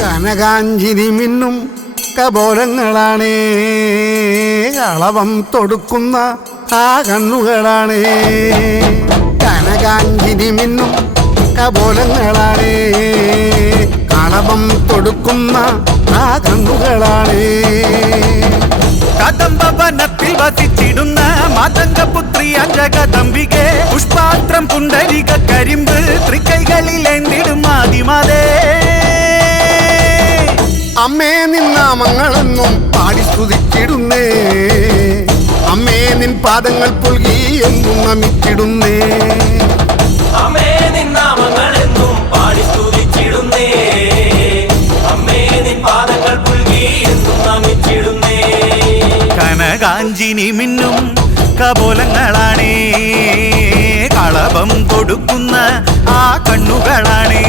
കനകാഞ്ചിരി മിന്നും കപോലങ്ങളാണേ, കളവം തൊടുക്കുന്ന ആ കണ്ണുകളാണേ. കനകാഞ്ചിരി മിന്നും കപോലങ്ങളാണേ, കളവം തൊടുക്കുന്ന ആ കണ്ണുകളാണേ. കദംബവനത്തിൽ വസിച്ചിടുന്ന മാതംഗപുത്രി അഞ്ജകദംബികെ, പുഷ്പാത്രം പുണ്ടരിക കരിമ്പ് തൃക്കൈകളിലേന്തിടും ആദിമാതേ. അമ്മേ നിന്നാമങ്ങളെന്നും പാടി സ്തുതിച്ചിടുന്നേ, അമ്മേ നിൻ പാദങ്ങൾ പുൽകി എന്നും നമിച്ചിടുന്നേ. അമ്മേ നിന്നാമങ്ങളെന്നും പാടി സ്തുതിച്ചിടുന്നേ, അമ്മേ നിൻ പാദങ്ങൾ പുൽകി എന്നും നമിച്ചിടുന്നേ. കനകാഞ്ചിനി മിന്നും കപോലങ്ങളാണേ, കളഭം കൊടുക്കുന്ന ആ കണ്ണുകളാണേ.